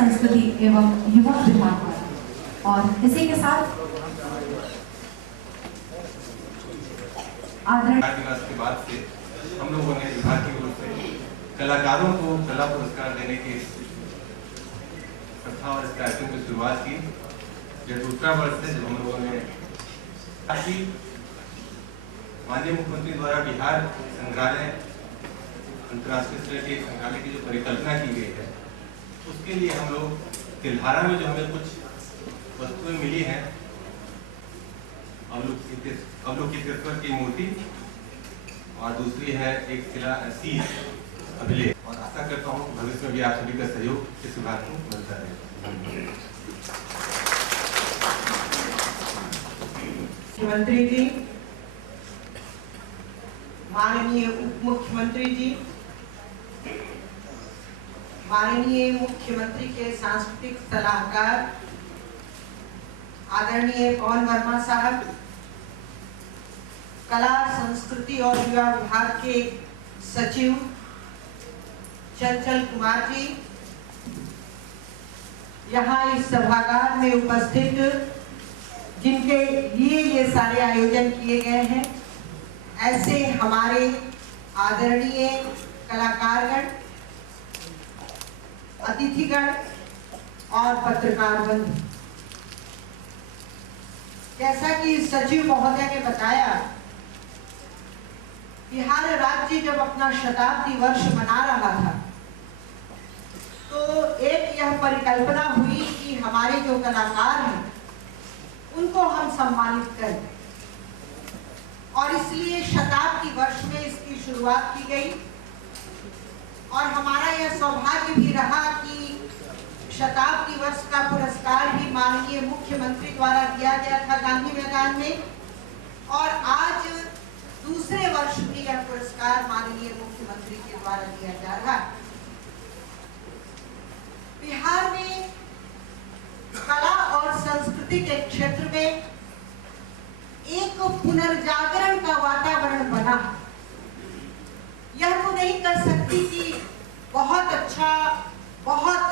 संस्कृति एवं युवा विभाग और इसी के साथ दिवस के बाद से हम लोगों ने विभाग की ओर से कलाकारों को कला पुरस्कार देने की प्रथा और इस कार्यक्रम की शुरुआत की। यह दूसरा वर्ष है जब हम लोगों ने माननीय मुख्यमंत्री द्वारा बिहार संग्रहालय अंतर्राष्ट्रीय स्तर के संग्रहालय की जो परिकल्पना की गई है उसके लिए हम लोग तिलहारा में जो हमें कुछ वस्तुएं मिली हैं, अवलोकितेश्वर की मूर्ति और दूसरी है एक शिला शीश अभिलेख, और आशा करता हूँ भविष्य में भी आप सभी का सहयोग इस विभाग को मिलता रहे। मुख्यमंत्री जी, माननीय उप मुख्यमंत्री जी, माननीय मुख्यमंत्री के सांस्कृतिक सलाहकार आदरणीय पवन वर्मा साहब, कला संस्कृति और युवा विभाग के सचिव चंचल कुमार जी, यहाँ इस सभागार में उपस्थित जिनके लिए ये सारे आयोजन किए गए हैं, ऐसे हमारे आदरणीय कलाकारगण, अतिथिगण और पत्रकार बंधु, जैसा कि सचिव महोदय ने बताया, बिहार राज्य जब अपना शताब्दी वर्ष मना रहा था तो एक यह परिकल्पना हुई कि हमारे जो कलाकार हैं उनको हम सम्मानित करें, और इसलिए शताब्दी वर्ष में इसकी शुरुआत की गई। और हमारा यह सौभाग्य भी रहा कि शताब्दी वर्ष का पुरस्कार भी माननीय मुख्यमंत्री द्वारा दिया गया था गांधी मैदान में, और आज दूसरे वर्ष भी यह पुरस्कार माननीय मुख्यमंत्री के द्वारा दिया जा रहा है। बिहार में कला और संस्कृति के क्षेत्र में एक पुनर्जागरण का वातावरण बना। यह तो नहीं कर सकती कि बहुत अच्छा, बहुत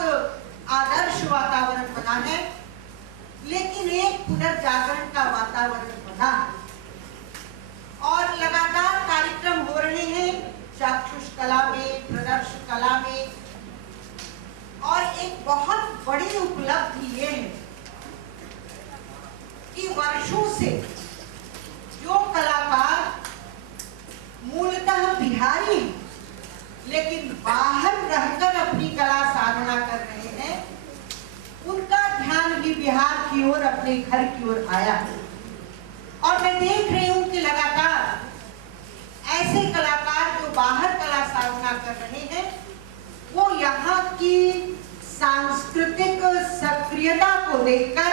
आदर्श वातावरण बना है, लेकिन एक पुनर्जागरण का वातावरण बना और लगातार कार्यक्रम हो रहे हैं चाक्षुष कला में, प्रदर्श कला में। और एक बहुत बड़ी उपलब्धि ये है कि वर्षों से जो कलाकार मूलतः बिहारी लेकिन बाहर रहकर अपनी कला साधना कर रहे हैं, उनका ध्यान भी बिहार की ओर, अपने घर की ओर आया। और मैं देख रही हूं कि लगातार ऐसे कलाकार जो बाहर कला साधना कर रहे हैं वो यहाँ की सांस्कृतिक सक्रियता को देखकर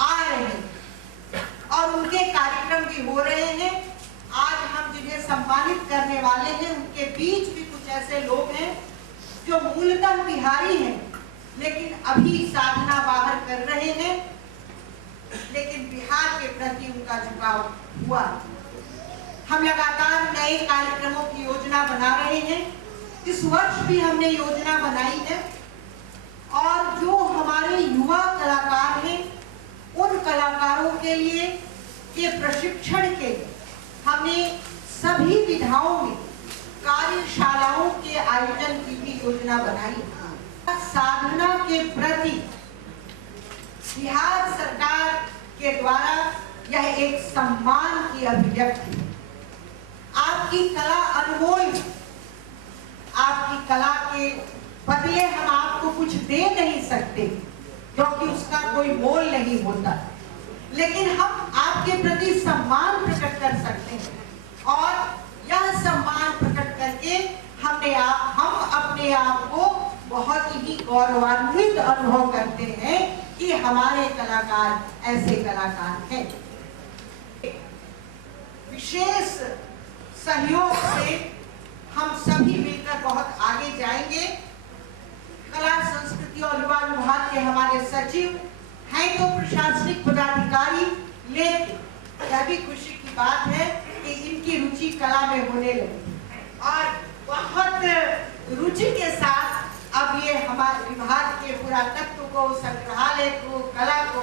आ रहे हैं और उनके कार्यक्रम भी हो रहे हैं। आज हम जिन्हें सम्मानित करने वाले हैं उनके बीच भी कुछ ऐसे लोग हैं जो मूलतः बिहारी हैं लेकिन अभी साधना बाहर कर रहे हैं, लेकिन बिहार के प्रति उनका झुकाव हुआ। हम लगातार नए कार्यक्रमों की योजना बना रहे हैं। इस वर्ष भी हमने योजना बनाई है और जो हमारे युवा कलाकार हैं उन कलाकारों के लिए ये प्रशिक्षण के हमने सभी विधाओं में कार्यशालाओं के आयोजन की भी योजना बनाई। साधना के प्रति बिहार सरकार के द्वारा यह एक सम्मान की अभिव्यक्ति है। आपकी कला अनमोल, आपकी कला के बदले हम आपको कुछ दे नहीं सकते क्योंकि उसका कोई मोल नहीं होता, लेकिन हम आपके प्रति सम्मान प्रकट कर सकते हैं और यह सम्मान प्रकट करके हम अपने आप को बहुत ही गौरवान्वित अनुभव करते हैं कि हमारे कलाकार ऐसे कलाकार हैं। विशेष सहयोग से हम सभी मिलकर बहुत आगे जाएंगे। कला संस्कृति और युवा विभाग के हमारे सचिव हैं तो प्रशासनिक पदाधिकारी, लेकिन यह भी खुशी की बात है कि इनकी रुचि कला में होने लगी और बहुत रुचि के साथ अब ये हमारे विभाग के पुरातत्व को, संग्रहालय को, कला को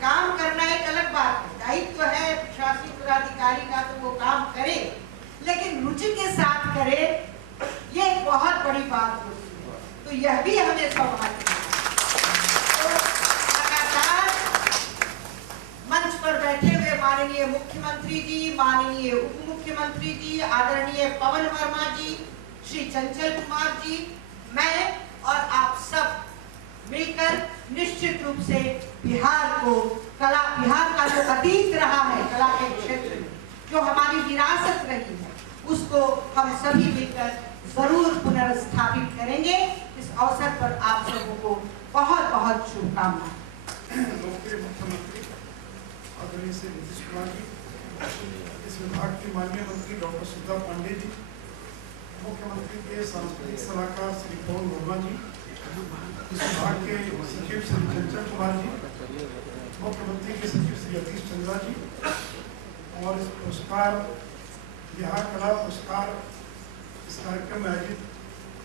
काम करना एक अलग बात है, दायित्व है प्रशासनिक पदाधिकारी का, तो वो काम करे, लेकिन रुचि के साथ करे, ये एक बहुत बड़ी बात होती है। तो यह भी हमें सौभाग्य है। तो लगातार मंच पर बैठे हुए माननीय मुख्यमंत्री जी, माननीय उप मुख्यमंत्री जी, आदरणीय पवन वर्मा जी, श्री चंचल कुमार जी, मैं और आप सब मिलकर निश्चित रूप से बिहार का जो अतीत रहा है कला के क्षेत्र में, जो हमारी विरासत रही है, उसको हम सभी मिलकर जरूर पुनर्स्थापित करेंगे। इस अवसर पर आप सबों को बहुत बहुत शुभकामनाएं। लोकप्रिय मुख्यमंत्री आदरणीय श्री नीतीश कुमार जी, इस विभाग के माननीय मंत्री डॉक्टर सुधा पांडे जी, मुख्यमंत्री के सांस्कृतिक सलाहकार श्री पवन वर्मा जी, इस विभाग के सचिव श्री चंचल कुमार जी, मुख्यमंत्री के सचिव श्री अतीश चंद्रा जी, और इस पुरस्कार बिहार कला पुरस्कार इस कार्यक्रम में आयोजित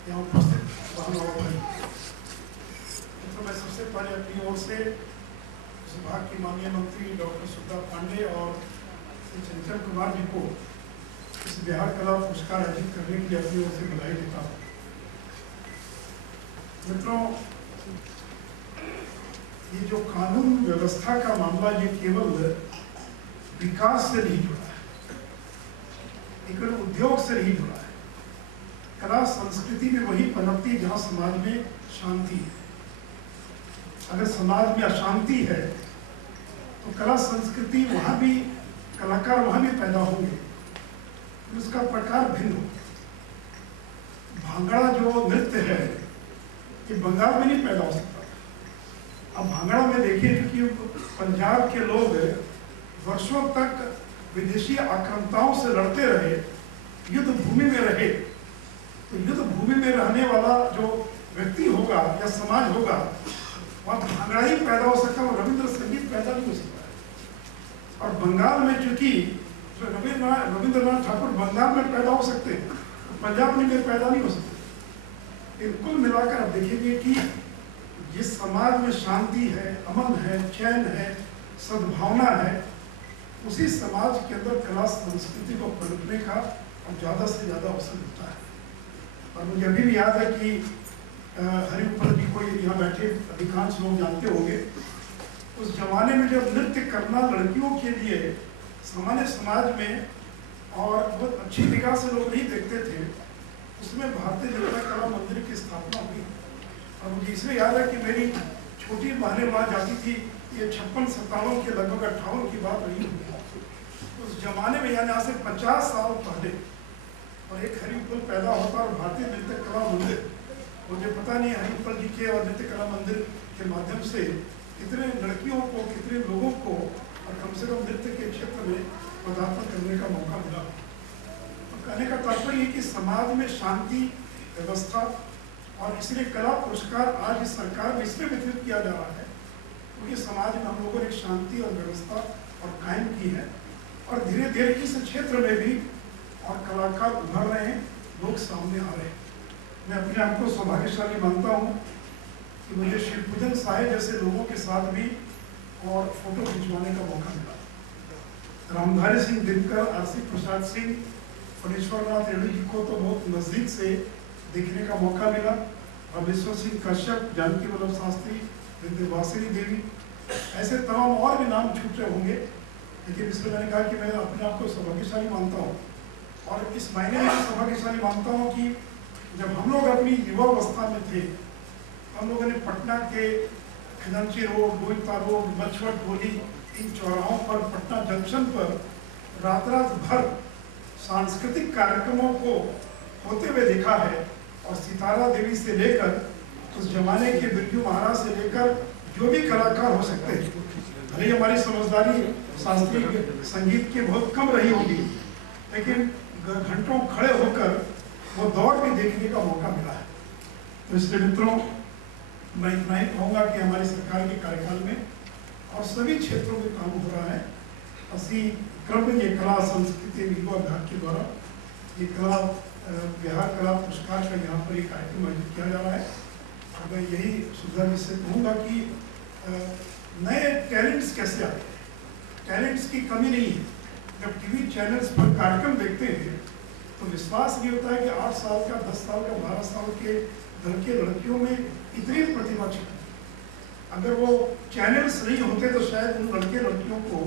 यहाँ उपस्थित महानुभाव, तो मैं सबसे पहले अपनी ओर से इस विभाग की माननीय मंत्री डॉक्टर सुधा पांडे और श्री चंचल कुमार जी को इस बिहार कला पुरस्कार अर्जित करने के लिए अपनी ओर से बधाई देता हूँ। मित्रों, ये जो कानून व्यवस्था का मामला, ये केवल विकास से नहीं जुड़ा है, केवल उद्योग से नहीं जुड़ा है। कला संस्कृति में वही पनपती जहाँ समाज में शांति है। अगर समाज में अशांति है तो कला संस्कृति वहाँ भी, कलाकार वहाँ भी पैदा होंगे, उसका प्रकार भिन्न हो। भांगड़ा जो नृत्य है ये बंगाल में नहीं पैदा हो सकता। अब भांगड़ा में देखिए कि पंजाब के लोग वर्षों तक विदेशी आक्रांताओं से लड़ते रहे, युद्ध भूमि में रहे, तो युद्ध भूमि में रहने वाला जो व्यक्ति होगा या समाज होगा, वहाँ भांगड़ा ही पैदा हो सकता है, और रविंद्र संगीत पैदा नहीं हो सकता है। और बंगाल में चूंकि रविंद्रनाथ ठाकुर बंगाल में पैदा हो सकते हैं, तो पंजाब में पैदा नहीं हो सकते। कुल मिलाकर आप देखेंगे कि जिस समाज में शांति है, अमन है, चैन है, सद्भावना है, उसी समाज के अंदर कला संस्कृति को पनपने का अब ज़्यादा से ज़्यादा अवसर मिलता है। और मुझे अभी भी याद है कि हरिपुर जी को यहाँ बैठे अधिकांश लोग जानते होंगे, उस जमाने में जब नृत्य करना लड़कियों के लिए सामान्य समाज में और बहुत अच्छी निगाह से लोग नहीं देखते थे, उसमें भारतीय जनता कला मंदिर की स्थापना हुई। और मुझे इसलिए याद है कि मेरी छोटी बहनें वहाँ जाती थी, ये 56-57 के लगभग 58 की बात रही हुई। उस जमाने में यानी आज से 50 साल पहले, और एक हरिपुर पैदा होता और भारतीय नृत्य कला मंदिर, मुझे पता नहीं हरिपुर जी के और नृत्य कला मंदिर के माध्यम से कितने लड़कियों को, कितने लोगों को, और कम से कम नृत्य के क्षेत्र में पदार्पण करने का मौका मिला। कहने का तात्पर्य कि समाज में शांति व्यवस्था, और इसलिए कला पुरस्कार आज इस सरकार में इसलिए वितरित किया जा रहा है क्योंकि समाज में हम लोगों ने शांति और व्यवस्था और कायम की है, और धीरे धीरे इस क्षेत्र में भी और कलाकार उभर रहे हैं, लोग सामने आ रहे हैं। मैं अपने आप को सौभाग्यशाली मानता हूँ कि मुझे शिवपूजन साहे जैसे लोगों के साथ भी और फोटो खिंचवाने का मौका मिला। रामधारी सिंह दिनकर, आरसी प्रसाद सिंह, फणीश्वरनाथ रेड्डी जी को तो बहुत नजदीक से देखने का मौका मिला, और विश्व सिंह कश्यप, जानकी वल्लभ शास्त्री, विंध्यवासिनी देवी, ऐसे तमाम और भी नाम छूट रहे होंगे, लेकिन इसलिए मैंने कहा कि मैं अपने आप को सौभाग्यशाली मानता हूँ। और इस महीने में सौभाग्यशाली मानता हूँ कि जब हम लोग अपनी युवावस्था में थे, हम लोगों ने पटना के खजांची रोड, गोइता रोड, मछवट टोली, इन चौराहों पर, पटना जंक्शन पर रात भर सांस्कृतिक कार्यक्रमों को होते हुए देखा है। और सितारा देवी से लेकर उस जमाने के बिरजू महाराज से लेकर जो भी कलाकार हो सकते हैं, भले हमारी समझदारी शास्त्रीय संगीत की बहुत कम रही होगी, लेकिन घंटों खड़े होकर वो दौर भी देखने का मौका मिला है। तो इसलिए मित्रों, मैं इतना ही कहूँगा कि हमारी सरकार के कार्यकाल में और सभी क्षेत्रों में काम हो रहा है। इसी क्रम में ये कला संस्कृति युवा विभाग के द्वारा ये कला बिहार कला पुरस्कार का यहाँ पर एक कार्यक्रम आयोजित किया जा रहा है। मैं यही सुधा जी से कहूँगा कि नए टैलेंट्स कैसे आते हैं। टैलेंट्स की कमी नहीं है। जब टीवी चैनल्स पर कार्यक्रम देखते हैं तो विश्वास नहीं होता है कि 8 साल का, 10 साल का, 12 साल के लड़के लड़कियों में इतनी प्रतिभा छिपी। अगर वो चैनल्स नहीं होते तो शायद उन लड़के लड़कियों को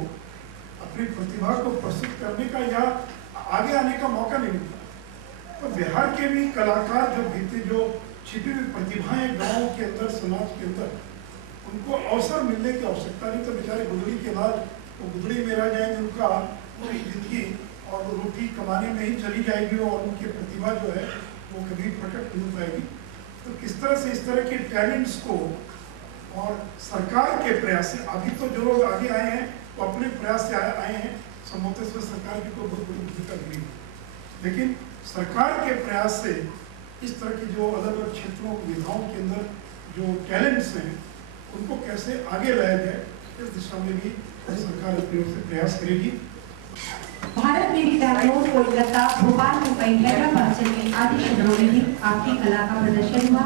अपनी प्रतिभा को प्रस्तुत करने का या आगे आने का मौका नहीं मिलता। तो बिहार के भी कलाकार जो भी थे, जो छिपी हुई प्रतिभाएं गाँव के अंदर, समाज के अंदर, उनको अवसर मिलने की आवश्यकता नहीं। तो बेचारे गुदड़ी के बाद वो गुदड़ी में रह जाएंगे, उनका पूरी जिंदगी और वो रोटी कमाने में ही चली जाएगी और उनकी प्रतिभा जो है वो कभी प्रकट नहीं हो पाएगी। तो किस तरह से इस तरह के टैलेंट्स को और सरकार के प्रयास से, अभी तो जो लोग आगे आए हैं वो अपने प्रयास से आए हैं, संभवतः इसमें सरकार की कोई बहुत बड़ी भूमिका नहीं है, लेकिन सरकार के प्रयास से इस तरह की जो अलग अलग क्षेत्रों, विधाओं के अंदर जो टैलेंट्स हैं उनको कैसे आगे लाया जाए, इस दिशा में भी सरकार अपनी ओर से प्रयास करेगी। भारत में भी बैंगलोर, कोलकाता, भोपाल, मुंबई, हैदराबाद, चेन्नई आदि शहरों में भी आपकी कला का प्रदर्शन हुआ।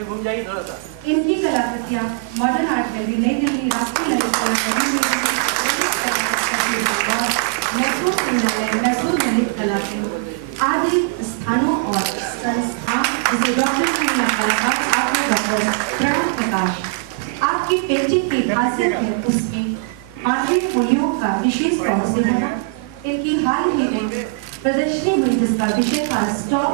घूम जाइए थोड़ा सा। इनकी कलाकृतियाँ मॉडर्न आर्ट गैलरी नई दिल्ली, राष्ट्रीय ललित कला अकादमी मैसूर संग्रहालय, मैसूर ललित कला केंद्र आदि स्थानों और संस्थान, जिसे डॉक्टर कलाकार आपने डॉक्टर प्रणव प्रकाश, आपकी पेंटिंग की खासियत है उसमें मानवीय मूल्यों का विशेष तौर से होना। इनकी हाल ही में प्रदर्शनी हुई जिसका विषय था स्टॉप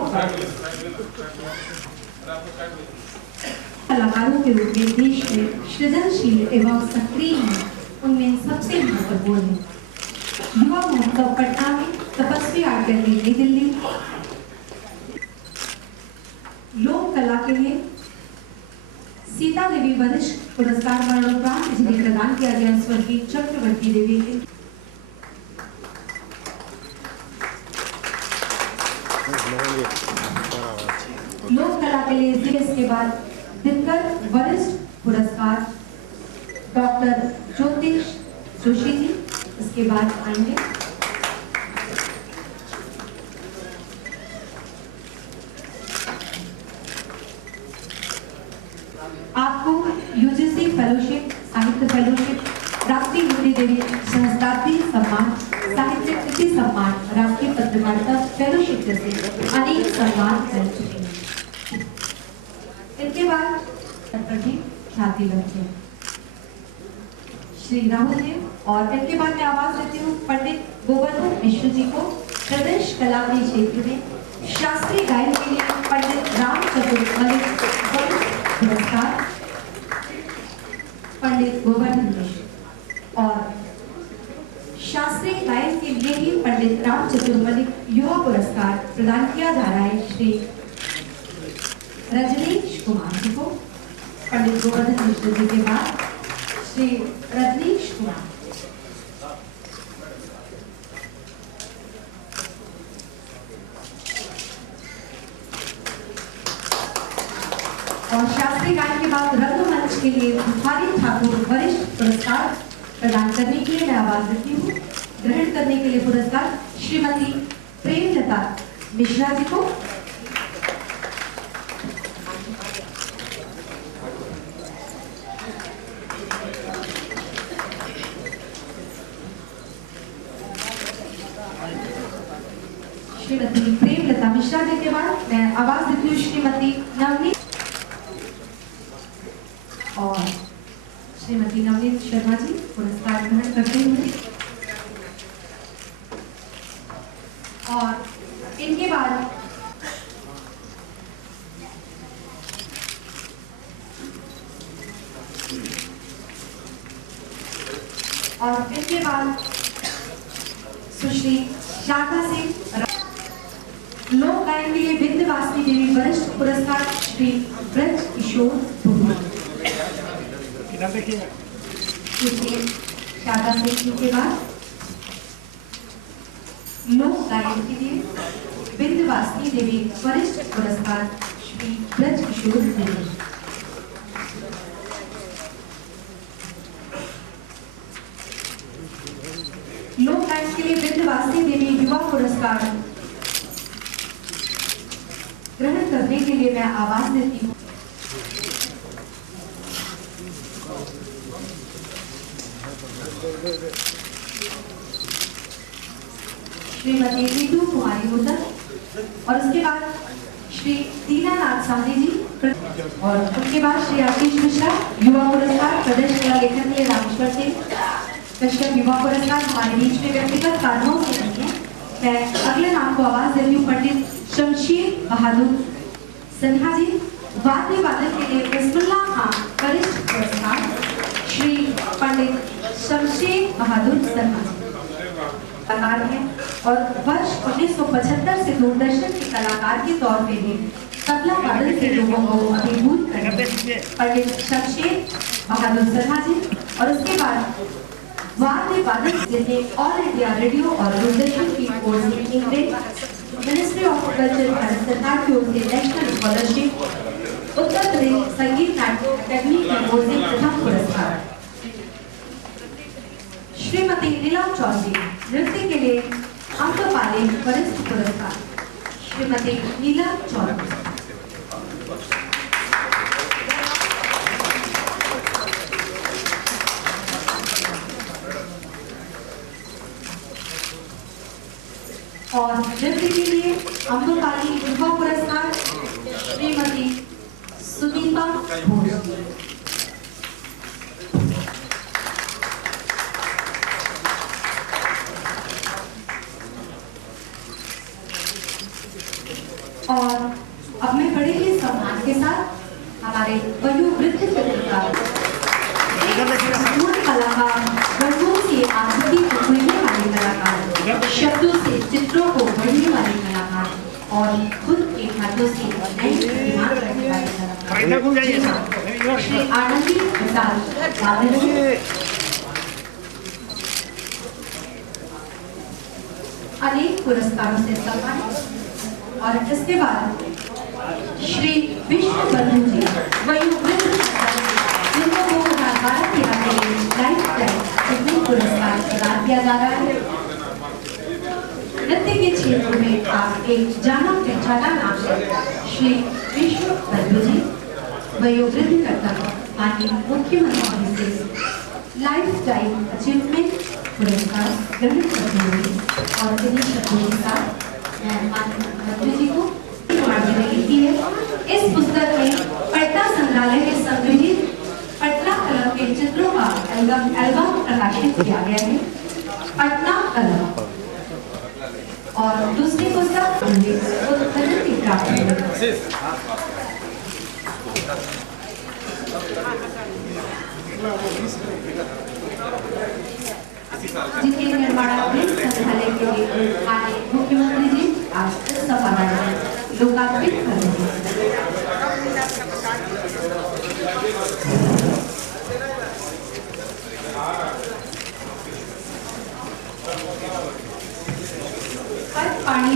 कलाकारों के रूप में देश में सृजनशील एवं सक्रिय हैं, उनमें सबसे महत्वपूर्ण है युवा महोत्सव पटना में, तपस्वी आर्ट गैलरी नई दिल्ली। लोक कला के लिए सीता देवी वरिष्ठ पुरस्कार मरणोपरांत जिन्हें प्रदान किया गया स्वर्गीय चक्रवर्ती देवी के लोक कला के लिए इसके बाद दिनकर वरिष्ठ पुरस्कार डॉक्टर ज्योतिष जोशी जी इसके बाद आएंगे। आपको यूजीसी फेलोशिप, साहित्य फेलोशिप, राष्ट्रीय हिंदी देवी सहस्त्राब्दी सम्मान, साहित्य कृति सम्मान, राष्ट्रीय पत्रकारिता फेलोशिप जैसे अनेक सम्मान मिल चुके हैं। इनके बाद ख्याति लक्ष्य श्री राहुल जी, और इनके बाद मैं आवाज देती हूँ पंडित गोवर्धन मिश्र जी को। प्रदेश कला के क्षेत्र में शास्त्रीय गायन के लिए पंडित राम चतुर्वेदी पुरस्कार पंडित गोवर्धन मिश्र, और शास्त्रीय गायन के लिए ही पंडित राम चतुर्वेदी युवा पुरस्कार प्रदान किया जा रहा है श्री रजनीश कुमार जी को। पंडित गोवर्धन मिश्र जी के बाद श्री रजनीश कुमार। और शास्त्रीय गायन के बाद रंगमंच के लिए भिखारी ठाकुर वरिष्ठ पुरस्कार प्रदान करने के लिए मैं आवाज देती हूँ। ग्रहण करने के लिए पुरस्कार श्रीमती प्रेमलता मिश्रा जी को। श्रीमती प्रेमलता मिश्रा जी के बाद मैं आवाज देती हूँ श्रीमती नवनीत और श्रीमती नवनीत शर्मा जी पुरस्कार ग्रहण करते हुए, और इनके बाद सुश्री शारदा सिंह। लोक गायन के लिए विंध्यवासिनी देवी वरिष्ठ पुरस्कार श्री ब्रज किशोर शारदा सिंह के बाद लोक गायन के लिए विंध्यवासिनी देवी वरिष्ठ पुरस्कार श्री ब्रज किशोर देवी। लोक गायन के लिए विंध्यवासिनी देवी युवा पुरस्कार ग्रहण करने के लिए मैं आवाज देती हूँ श्रीमती नीतू कुमारी मुदत और उसके बाद श्री दीनानाथ साहनी जी और उनके बाद श्री आशीष मिश्रा युवा पुरस्कार प्रदेश कला लेखक के रामेश्वर सिंह कश्यप युवा पुरस्कार हमारे बीच में व्यक्तिगत कारणों से नहीं है। मैं अगले नाम को आवाज देती हूँ पंडित शमशेर बहादुर सिन्हा जी। वाद्य वादन के लिए बिस्मिल्लाह खां वरिष्ठ पुरस्कार श्री पंडित शमशेर बहादुर सिन्हा कलाकार हैं और वर्ष 1975 से दूरदर्शन के कलाकार के तौर पे भी तबला वादन के लोगों को अभिभूत करते पंडित शमशेर बहादुर सिन्हा जी। और उसके बाद वाद्य वादन जिन्हें ऑल इंडिया रेडियो और दूरदर्शन की ओर से England ministry of culture Bharat सरकार की ओर से नेशनल स्कॉलरशिप उत्तर प्रदेश संगीत नाट्य अकादमी की ओर से प्रथम पुरस्कार श्रीमती नीलम चौधरी नृत्य के लिए अम्रपाली वरिष्ठ पुरस्कार श्रीमती नीलम चौधरी। और नृत्य के लिए अम्रपाली युवा पुरस्कार श्रीमती सुदीपा घोष। और अब मैं बड़े ही सम्मान के साथ हमारे वयोवृद्ध चित्रकार कलाकार वर्षों से आकृति को बुनने वाले कलाकार शब्दों से चित्रों को गढ़ने वाले कलाकार और खुद के हाथों से नए निर्माण करने वाले कलाकार श्री आनंदी प्रसाद अनेक पुरस्कारों से सम्मानित। और इसके बाद श्री विष्णु बंधु जी वयोवृद्ध जिनको 2012 के लाइफ टाइम अचीवमेंट पुरस्कार प्रदान किया जा रहा है। नृत्य के क्षेत्र में आप एक जाना पहचाना नाम है श्री विष्णु बंधु जी वयोवृद्ध करता माननीय मुख्यमंत्री से लाइफ टाइम अचीवमेंट पुरस्कार ग्रहण करते हुए और इन्हीं शब्दों के साथ मंत्री जी को लिखी है। इस पुस्तक में पटना संग्रहालय में संग्रहित पटना कलम के चित्रों का एल्बम प्रकाशित किया गया है पटना कलम। और दूसरी पुस्तक जिसके निर्माणाधीन संग्रहालय के लिए माननीय मुख्यमंत्री जी आज इस समारोह में लोकार्पित कर रहे हैं। पानी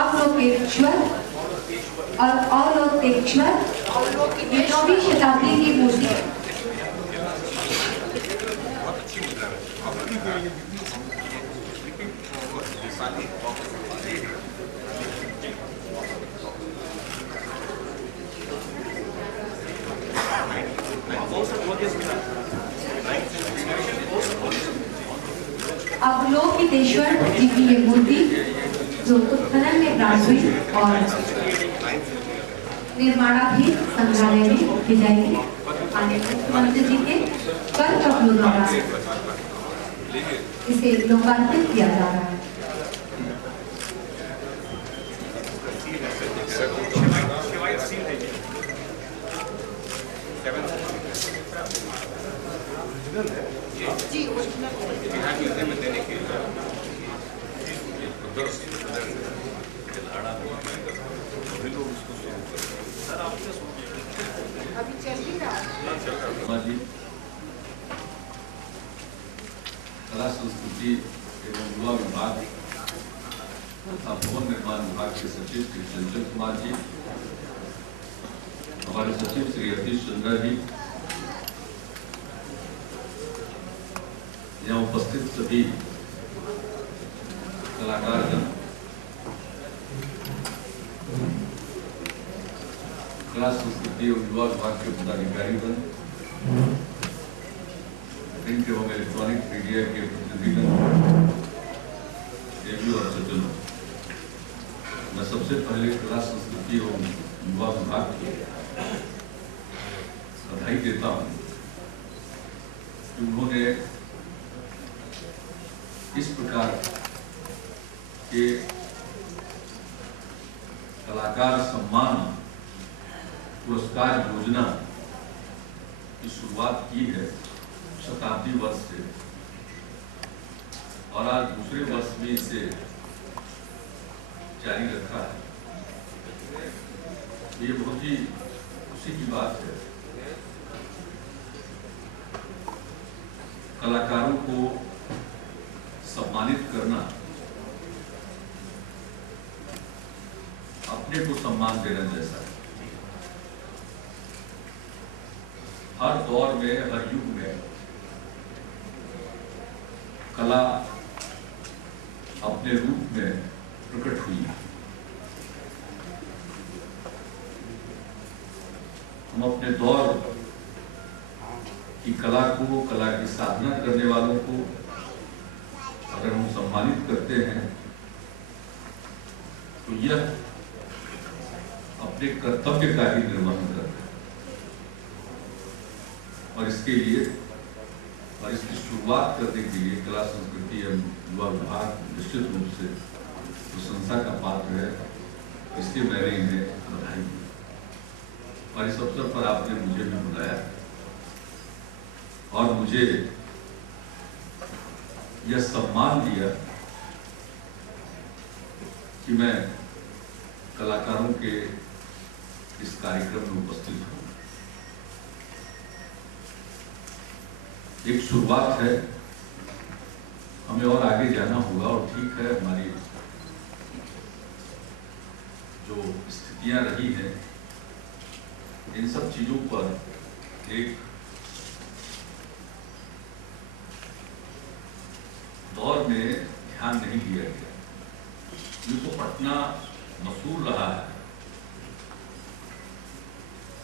अवलोकेश्वर और अवलोकेश्वर ये 9वीं शताब्दी की मूर्ति अवलोकितेश्वर जी की ये मूर्ति जो उत्खनन में प्राप्त हुई और निर्माणाधीन संग्रहालय में रखी जाएगी। माननीय मुख्यमंत्री जी के कर कपड़ों द्वारा इसे लोकार्पित किया जा रहा है। कला संस्कृति एवं युवा विभाग तथा भवन निर्माण विभाग के सचिव श्री चंचल कुमार जी, हमारे सचिव श्री अतीश चंद्रा जी, यहाँ उपस्थित सभी कलाकारगण, कला संस्कृति एवं युवा विभाग के पदाधिकारीगण, प्रिंट एवं इलेक्ट्रॉनिक मीडिया के प्रतिनिधिगण, देवी और सज्जनों, मैं सबसे पहले कला संस्कृति एवं युवा विभाग को बधाई देता हूँ कि उन्होंने इस प्रकार के कलाकार सम्मान पुरस्कार योजना की शुरुआत की है शताब्दी वर्ष से, और आज दूसरे वर्ष में इसे जारी रखा है। ये बहुत ही खुशी की बात है। कलाकारों को सम्मानित करना अपने को सम्मान देने जैसा है। हर दौर में, हर युग में कला अपने रूप में प्रकट हुई है। हम अपने दौर की कला को, कला की साधना करने वालों को अगर हम सम्मानित करते हैं तो यह अपने कर्तव्य का ही निर्वहन करते हैं, और इसके लिए और इसकी शुरुआत करने के लिए कला संस्कृति एवं युवा विभाग निश्चित रूप से प्रशंसा का पात्र है। इसलिए मैंने इन्हें बधाई दी, और इस अवसर पर आपने मुझे भी बुलाया और मुझे यह सम्मान दिया कि मैं कलाकारों के इस कार्यक्रम में उपस्थित हूँ। एक शुरुआत है, हमें और आगे जाना होगा, और ठीक है, हमारी जो स्थितियां रही हैं इन सब चीजों पर एक दौर में ध्यान नहीं दिया गया। जिसको पटना मशहूर रहा है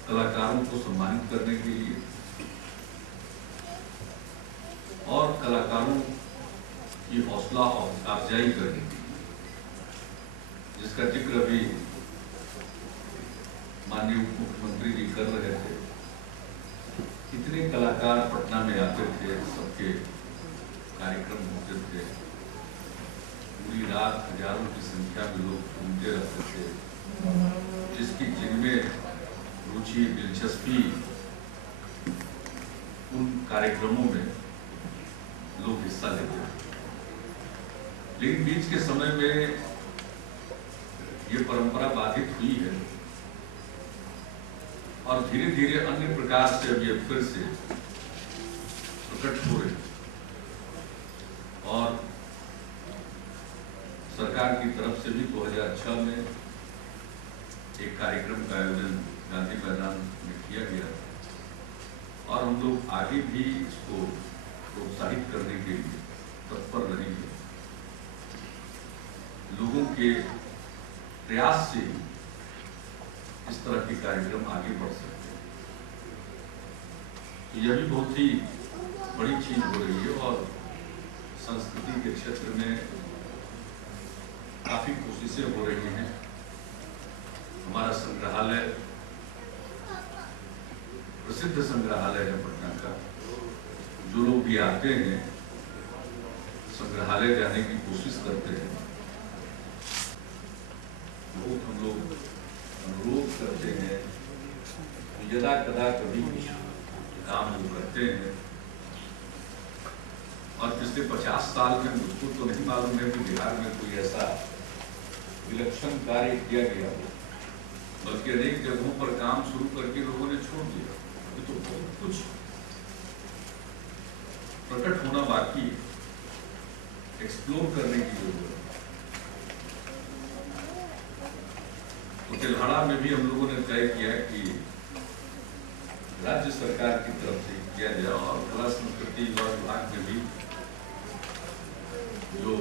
कलाकारों को सम्मानित करने के लिए और कलाकारों की हौसला अफजाई करने के लिए, जिसका जिक्र अभी माननीय उप मुख्यमंत्री जी कर रहे थे। कितने कलाकार पटना में आते थे, सबके कार्यक्रम होते थे, पूरी रात हजारों की संख्या में लोग घूमते रहते थे, जिसकी जिनमें रुचि, दिलचस्पी, उन कार्यक्रमों में लोग हिस्सा लेते थे। लेकिन बीच के समय में ये परंपरा बाधित हुई है और धीरे धीरे अन्य प्रकार से अब ये फिर से प्रकट हो रही है। और सरकार की तरफ से भी 2006 में एक कार्यक्रम का आयोजन गांधी मैदान में किया गया, और हम लोग आगे भी इसको प्रोत्साहित करने के लिए तत्पर रहेंगे। लोगों के प्रयास से इस तरह के कार्यक्रम आगे बढ़ सकते हैं। तो यह भी बहुत ही बड़ी चीज हो रही है, और संस्कृति के क्षेत्र में काफी कोशिशें हो रही हैं। हमारा संग्रहालय, प्रसिद्ध संग्रहालय है पटना का, जो लोग भी आते हैं संग्रहालय जाने की कोशिश करते हैं, बहुत हम लोग अनुरोध करते हैं, यदा कदा कभी कुछ काम वो करते हैं। और पिछले 50 साल में मुझको तो नहीं मालूम है कि बिहार में कोई ऐसा विलक्षण कार्य किया गया हो, बल्कि अनेक जगहों पर काम शुरू करके लोगों ने छोड़ दिया। ये तो बहुत कुछ प्रकट होना बाकी है, एक्सप्लोर करने की जरूरत है। तो तिल्हाड़ा में भी हम लोगों ने तय किया कि राज्य सरकार की तरफ से किया जाए, और कला संस्कृति विभाग में भी जो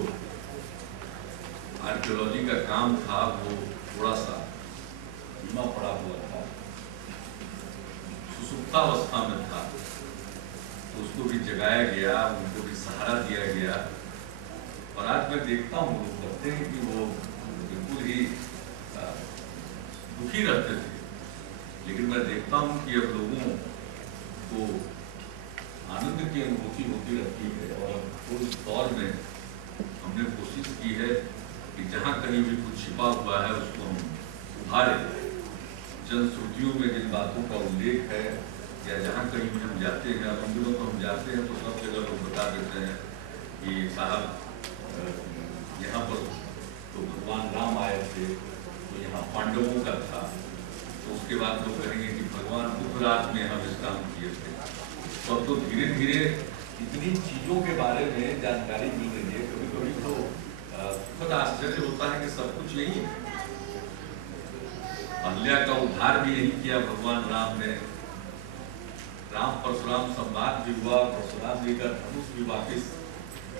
आर्कियोलॉजी का काम था वो थोड़ा सा धीमा पड़ा हुआ था, सुसुप्तावस्था में था, तो उसको भी जगाया गया, उनको भी सहारा दिया गया। और आज मैं देखता हूँ लोग कहते हैं कि वो बिल्कुल ही दुखी रहते थे, लेकिन मैं देखता हूँ कि अब लोगों को आनंद की अनुभूति होती रहती है। और उस दौर में हमने कोशिश की है कि जहाँ कहीं भी कुछ छिपा हुआ है उसको हम उभारें। जनश्रुतियों में जिन बातों का उल्लेख है या जहाँ कहीं भी हम जाते हैं, मंदिरों को हम जाते हैं तो सब जगह लोग बता देते हैं कि साहब यहाँ पर तो भगवान राम आए थे, तो यहाँ पांडवों का था। तो उसके बाद लोग कहेंगे कि भगवान बुद्धराज में हम इस काम किए थे। तो अब तो धीरे धीरे इतनी चीज़ों के बारे में जानकारी मिल रही है, कभी कभी तो बहुत आश्चर्य होता है कि सब कुछ यही है। अहल्या का उद्धार भी यही किया भगवान राम ने। राम परशुराम संवाद भी हुआ, परशुराम जी का धनुष भी वापिस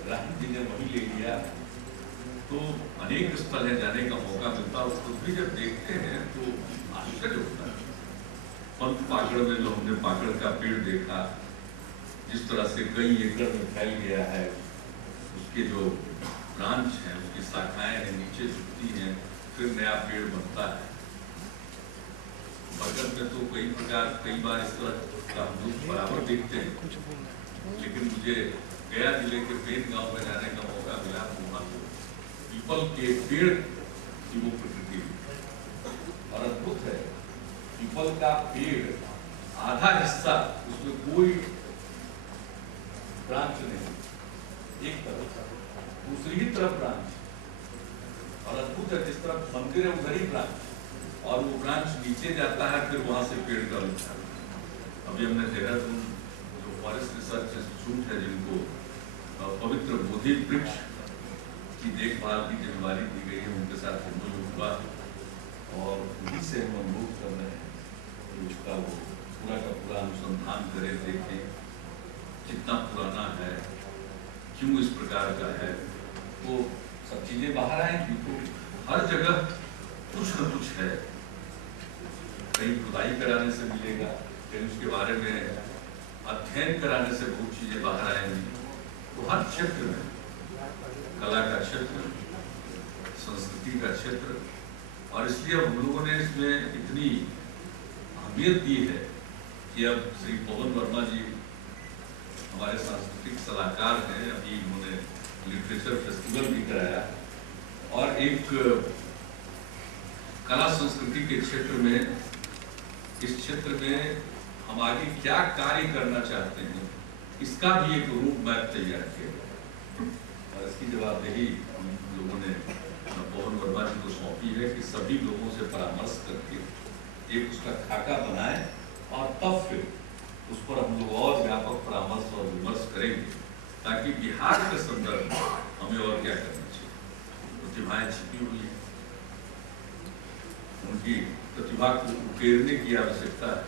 राम जी ने वही ले लिया। तो अनेक स्थल है जाने का मौका मिलता है, उसको भी जब देखते हैं तो आश्चर्य होता है। पंत पाकड़ में जो हमने पाकड़ का पेड़ देखा, जिस तरह से कई एकड़ में फैल गया है, उसके जो ब्रांच हैं, उसकी शाखाएं हैं, नीचे झुकती हैं, फिर नया पेड़ बनता है। बरगद में तो कई बार इस तरह का हम लोग बराबर देखते हैं, लेकिन मुझे गया जिले के पेन गांव में जाने का मौका मिला। वहाँ तो पीपल के पेड़ की वो प्रकृति और अद्भुत है। पीपल का पेड़ आधा हिस्सा, उसमें कोई ब्रांच नहीं, एक तरफ, दूसरी ही तरफ ब्रांच। और अद्भुत है, जिस तरफ मंदिर है उधर ही ब्रांच, और वो ब्रांच नीचे जाता है, फिर वहां से पेड़ का लगता है। अभी हमने देहरादून जो फॉरेस्ट रिसर्च इंस्टीट्यूट है, जिनको पवित्र बोधि वृक्ष की देखभाल की जिम्मेदारी दी गई है, उनके साथ हम हुआ और उन्हीं से हम अनुभव कर रहे हैं कि उसका वो पूरा का पूरा अनुसंधान करें, देखें कितना पुराना है, क्यों इस प्रकार का है। वो सब चीजें बाहर आएंगी तो हर जगह कुछ न कुछ है। कहीं खुदाई कराने से मिलेगा, कहीं उसके बारे में अध्ययन कराने से बहुत चीजें बाहर आएंगी। तो हर क्षेत्र में, कला का क्षेत्र, संस्कृति का क्षेत्र, और इसलिए हम लोगों ने इसमें इतनी अहमियत दी है कि अब श्री पवन वर्मा जी हमारे सांस्कृतिक सलाहकार हैं। अभी उन्होंने लिटरेचर फेस्टिवल भी कराया, और एक कला संस्कृति के क्षेत्र में, इस क्षेत्र में हम आगे क्या कार्य करना चाहते हैं, इसका भी एक रूप मैप तैयार किया। और इसकी जवाबदेही हम लोगों ने पवन वर्मा जी को सौंपी है कि सभी लोगों से परामर्श करके एक उसका खाका बनाए, और तब फिर उस पर हम लोग और व्यापक परामर्श और विमर्श करेंगे, ताकि बिहार के संदर्भ में हमें और क्या करना चाहिए। प्रतिभाएं छिपी हुई है, उनकी प्रतिभा को उकेरने की आवश्यकता है,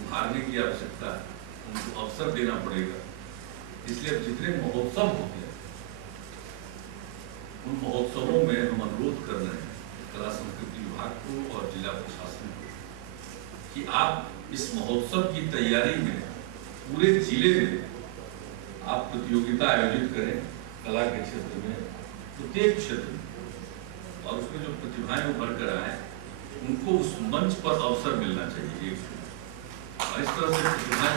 उभारने की आवश्यकता है, उनको अवसर देना पड़ेगा। इसलिए जितने महोत्सव होते हैं, उन महोत्सवों में हम अनुरोध कर रहे हैं कला संस्कृति विभाग को और जिला प्रशासन को कि आप इस महोत्सव की तैयारी में पूरे जिले में आप प्रतियोगिता आयोजित करें कला के क्षेत्र में, प्रत्येक क्षेत्र में, और उसमें जो प्रतिभाएं उभर कर आए उनको उस मंच पर अवसर मिलना चाहिए। और इस तरह से प्रतिभाएं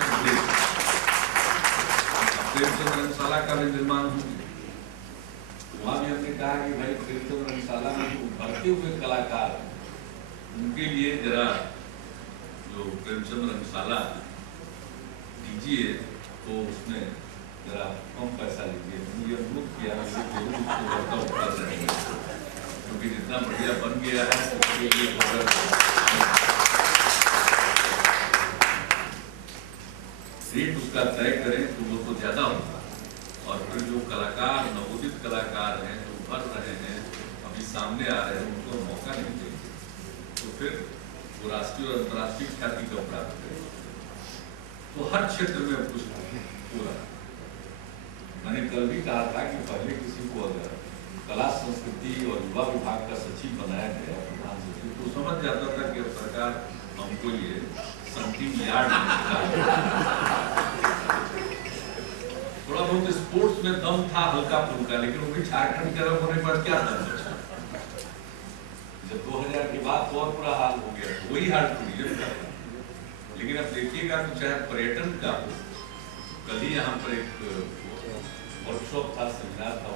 प्रेमचंद रंगशाला का भी निर्माण होगी। वहाँ भी हमने कहा कि भाई प्रेमचंद रंगशाला में जो उभरते हुए कलाकार, उनके लिए जरा जो प्रेमचंद रंगशाला दीजिए, तो उसमें जरा कम पैसा लीजिए। मुझे अनुरोध किया, जरूर उसको वर्कआउट कर रहे हैं, क्योंकि जितना बढ़िया बन गया है उसके लिए रेट उसका तय करें तो वो तो ज्यादा होगा। और फिर जो कलाकार, नवोदित कलाकार हैं, जो उभर रहे हैं, अभी सामने आ रहे हैं, उनको मौका नहीं देंगे तो फिर वो राष्ट्रीय और अंतर्राष्ट्रीय ख्याति का प्राप्त करें। तो हर क्षेत्र में कुछ हो रहा है। मैंने कल भी कहा था कि पहले किसी को अगर कला संस्कृति और युवा विभाग का सचिव बनाया गया, प्रधान सचिव, तो समझ जाता था कि अब सरकार हमको ये संटीम यार्ड थोड़ा बहुत स्पोर्ट्स में दम था हल्का फुल्का, लेकिन वो भी झारखंड के अलग होने पर क्या दम बचा। जब 2000 के बाद तो और बुरा हाल हो गया, वही हाल टूरिज्म का था। लेकिन अब देखिएगा तो चाहे पर्यटन का हो, कल ही यहाँ पर एक वर्कशॉप था, सेमिनार था,